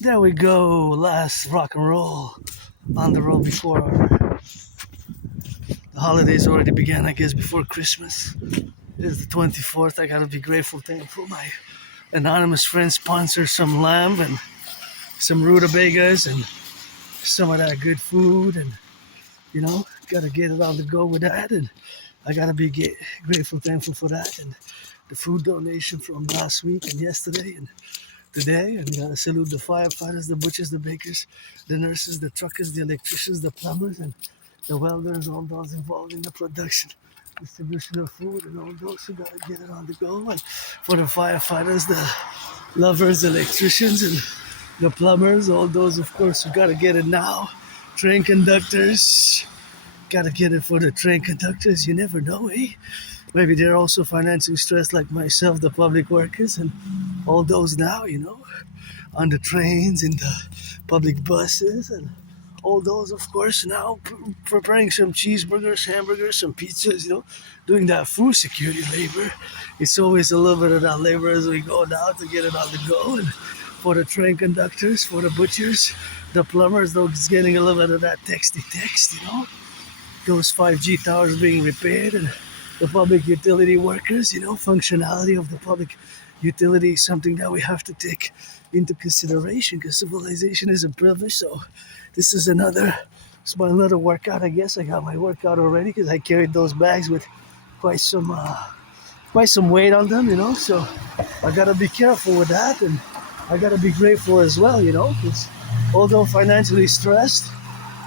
There we go, last rock and roll on the road before the holidays already began, I guess, before Christmas. It is the 24th. I gotta be grateful, thankful. My anonymous friend sponsored some lamb and some rutabagas and some of that good food, and gotta get it on the go with that. And I gotta be grateful, thankful for that. And the food donation from last week and yesterday and today. And gotta salute the firefighters, the butchers, the bakers, the nurses, the truckers, the electricians, the plumbers, and the welders, all those involved in the production, distribution of food, and all those who gotta get it on the go. And for the firefighters, the lovers, the electricians, and the plumbers, all those, of course, who gotta get it now. Train conductors, gotta get it for the train conductors. You never know, eh? Maybe they're also financially stressed like myself, the public workers, and all those now, on the trains, in the public buses, and all those, of course, now preparing some cheeseburgers, hamburgers, some pizzas, doing that food security labor. It's always a little bit of that labor as we go down to get it on the go. And for the train conductors, for the butchers, the plumbers, those getting a little bit of that texty text, those 5G towers being repaired, and the public utility workers, functionality of the public utility is something that we have to take into consideration because civilization is a privilege. So this is it's my little workout, I guess. I got my workout already because I carried those bags with quite some weight on them, so I gotta be careful with that, and I gotta be grateful as well, because although financially stressed,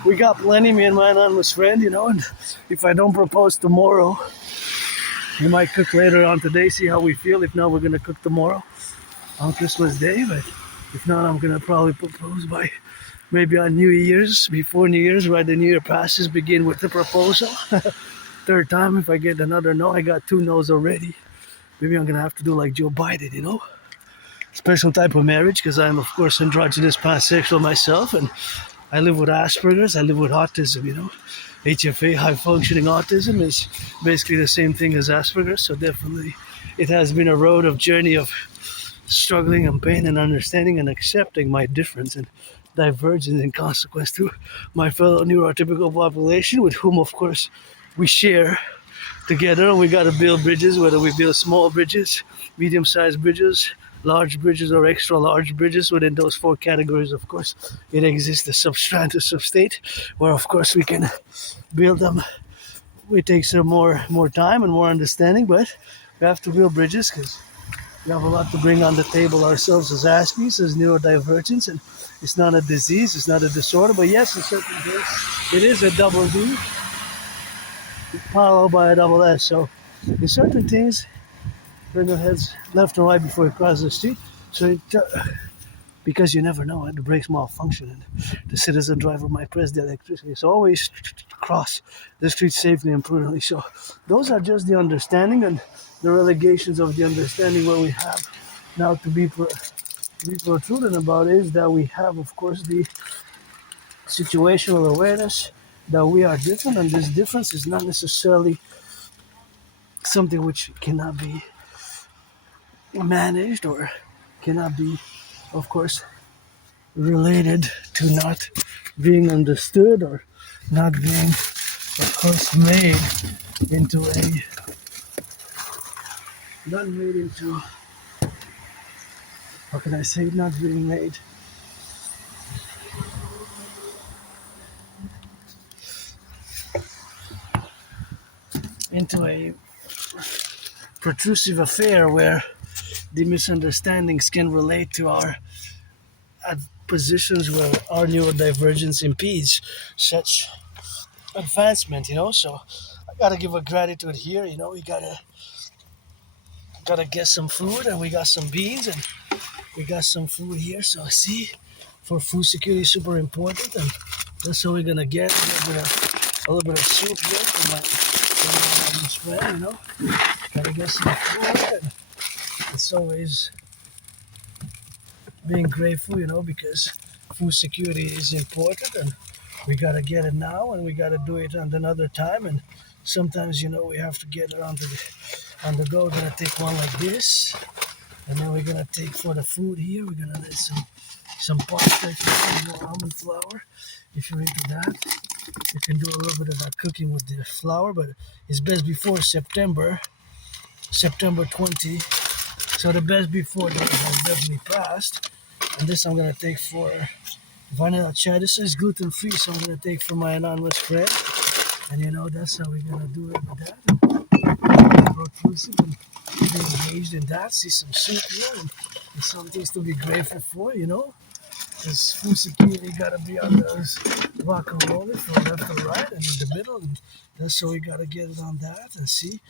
we got plenty, me and my anonymous friend, and if I don't propose tomorrow, we might cook later on today, see how we feel. If not, we're gonna cook tomorrow on Christmas Day, but if not, I'm gonna probably propose by maybe on New Year's, before New Year's, right? The New Year passes, begin with the proposal. Third time, if I get another no, I got 2 no's already. Maybe I'm gonna have to do like Joe Biden, special type of marriage, because I'm of course androgynous pansexual myself, and I live with Asperger's, I live with autism, HFA, high functioning autism, is basically the same thing as Asperger's. So definitely it has been a road of journey of struggling and pain and understanding and accepting my difference and divergence in consequence to my fellow neurotypical population, with whom of course we share together. We got to build bridges, whether we build small bridges, medium-sized bridges, large bridges, or extra large bridges. Within those 4 categories, of course, it exists the substandard substate, where of course we can build them. It takes some more time and more understanding, but we have to build bridges because we have a lot to bring on the table ourselves as Aspiesque, as neurodivergence, and it's not a disease, it's not a disorder, but yes, in certain cases, it is a double D followed by a double S. So in certain things, turn your heads left or right before you cross the street. So because you never know, the brakes malfunction and the citizen driver might press the electricity. So always cross the street safely and prudently. So those are just the understanding and the relegations of the understanding. Where we have now to be protruding about is that we have, of course, the situational awareness that we are different, and this difference is not necessarily something which cannot be managed or cannot be, of course, related to not being understood or not being, of course, how can I say, not being made into a protrusive affair where the misunderstandings can relate to our positions where our neurodivergence impedes such advancement, So I gotta give a gratitude here, We gotta get some food, and we got some beans, and we got some food here. So see, for food security, super important, and that's how we're gonna get a little bit of soup here for my friend, Gotta get some food, and it's always being grateful, because food security is important, and we gotta get it now, and we gotta do it on another time. And sometimes, we have to get it on the go. We're gonna take one like this, And then we're gonna take for the food here. We're gonna let some pasta if you want almond flour. If you're into that, you can do a little bit of that cooking with the flour, but it's best before September 20. So the best before that has definitely passed. And this I'm gonna take for vanilla chai. This is gluten free, so I'm gonna take for my anonymous friend. And that's how we're gonna do it with that. Reclusive and be engaged in that. See some soup here and some things to be grateful for. Because food security gotta be on those guacamole from left to right and in the middle. And that's so we gotta get it on that and see.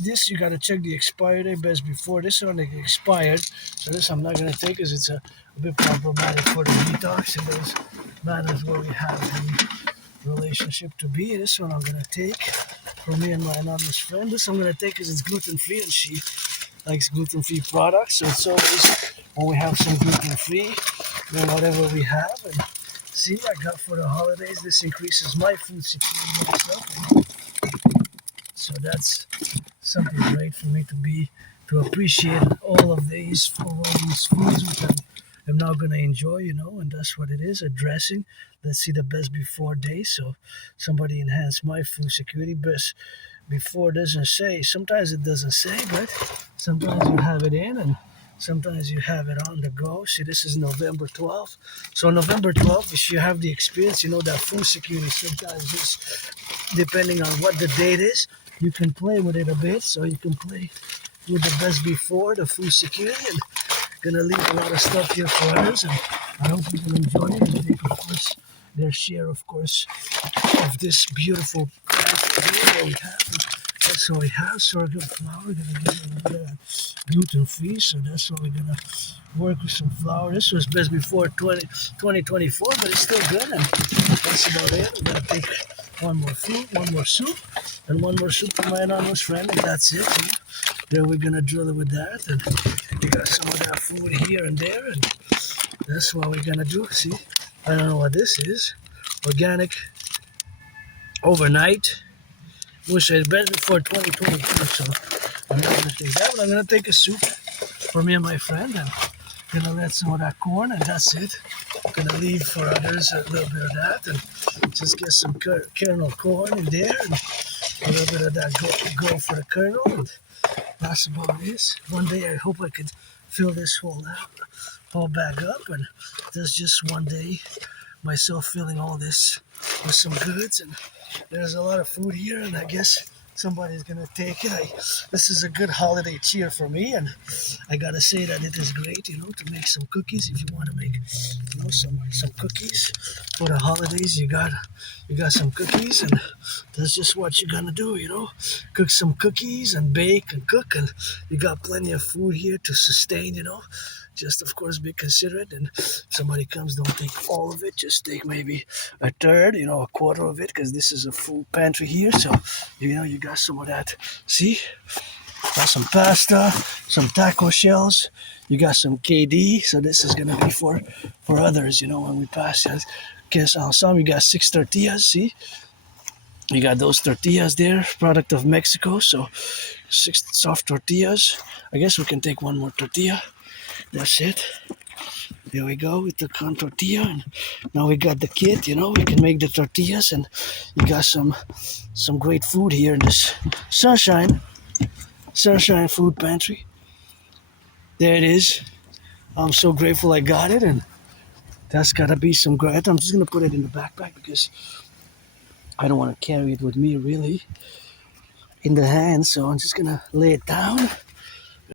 This you gotta check the expiry date best before. This one expired, so this I'm not gonna take because it's a bit problematic for the detox and those matters where we have the relationship to be. This one I'm gonna take for me and my anonymous friend. This I'm gonna take because it's gluten free and she likes gluten free products. So it's always when we have some gluten free, then whatever we have. And see, I got for the holidays. This increases my food security and stuff. So that's something great for me to appreciate all of these foods which I'm now gonna enjoy, and that's what it is, a dressing. Let's see the best before day. So somebody enhanced my food security. Best before doesn't say. Sometimes it doesn't say, but sometimes you have it in and sometimes you have it on the go. See, this is November 12th. So November 12th, if you have the experience, that food security sometimes just depending on what the date is, you can play with it a bit. So you can play with the best before, the food security, and gonna leave a lot of stuff here for others. And I hope people enjoy it and take, of course, their share, of course, of this beautiful that we have. That's what we have. Sorghum flour. We're gonna get a little bit gluten free, so that's what we're gonna work with some flour. This was best before 2024, but it's still good. And that's about it. We're gonna take one more fruit, one more soup, and one more soup for my anonymous friend, and that's it. Then we're gonna drill it with that, and we got some of that food here and there, and that's what we're gonna do. See, I don't know what this is. Organic overnight. Which is best before 2022, so I'm not gonna take that, but I'm gonna take a soup for me and my friend, and gonna let some of that corn, and that's it. I'm gonna leave for others a little bit of that, and just get some kernel corn in there, and a little bit of that go for the kernel, and that's about it. One day I hope I could fill this whole bag up, and there's just one day myself filling all this with some goods, and there's a lot of food here, and I guess somebody's gonna take it. This is a good holiday cheer for me, and I gotta say that it is great, to make some cookies. If you want to make, some cookies for the holidays, you got some cookies, and that's just what you're gonna do, cook some cookies and bake and cook, and you got plenty of food here to sustain, Just, of course, be considerate, and if somebody comes, don't take all of it. Just take maybe a third, a quarter of it, because this is a full pantry here. So, you got some of that. See? Got some pasta, some taco shells. You got some KD. So this is going to be for others, when we pass. Guess some you got 6 tortillas. See? You got those tortillas there, product of Mexico. So 6 soft tortillas. I guess we can take one more tortilla. That's it. There we go with the corn tortilla, and now we got the kit. We can make the tortillas, and you got some great food here in this sunshine food pantry. There it is. I'm so grateful I got it, and that's gotta be some great. I'm just gonna put it in the backpack because I don't want to carry it with me really in the hand. So I'm just gonna lay it down.